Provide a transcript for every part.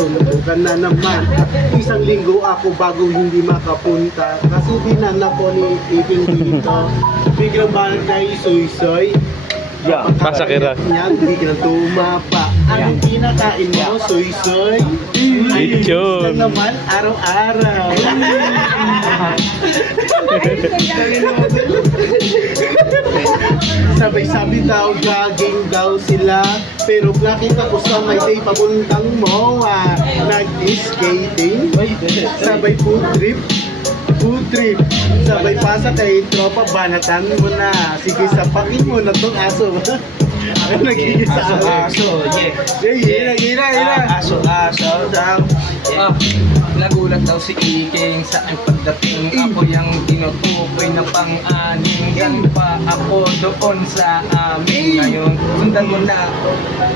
sundukan na naman. Isang linggo ako bago hindi makapunta. Kasi dinan ako ni Ipin dito. Biglang banat kay Soy-Soy. Yeah, pasakira. Yan, biglang tumapa. Anong kinakain mo, Soy-Soy? Lechon. Na naman, araw-araw. Sabay-sabi daw, jogging daw sila. Pero nakita ko sa may day papuntang MOA. Nag-skating, sabay food trip. Sabay pa sa kay tropa, banatan mo na. Sige, sapakin mo na tong aso. Ano nagiging sa Aso, Aso daw. Nagulat daw si Iking sa ang pagdating. Ako yung tinutukoy na pang-aning. Gan pa ako doon sa amin. Ngayon, sundan mo na,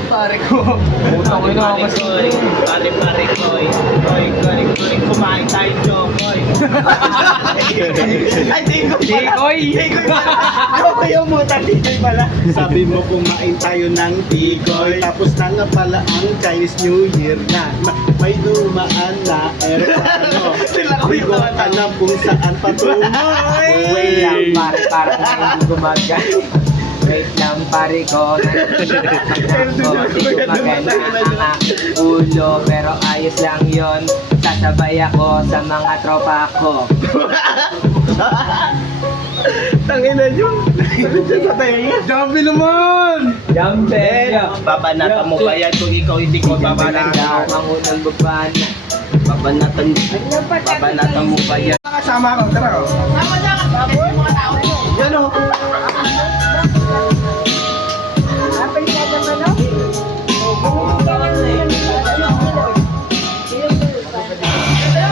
pare ko. Puto ko na ako sa pare ko. Koy, kumain tayo, Chokoy. Ay, Tikoy. Yung muta, Tikoy pala. Sabi mo kumain tayo ng Tikoy. Tapos na nga pala ang Chinese New Year na. May dumaan na aeroplano. Hindi ko alam kung saan patungoy. Wait lang, pare, para hindi gumagal. Wait lang, pare ko. Hindi ko maganda ang aking ulo. Pero ayos lang yon. Sasabay ako sa mga tropa ko. Tangina nyo. Dami naman. Jumper! Babanatan mo ba yan kung ikaw hindi ko babanatan? Ang unang babana. Babanatan mo ba yan? Kasama ako, tara ko. Yan o.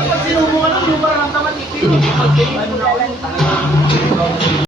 Pag sinubungan lang, yung parang tamat,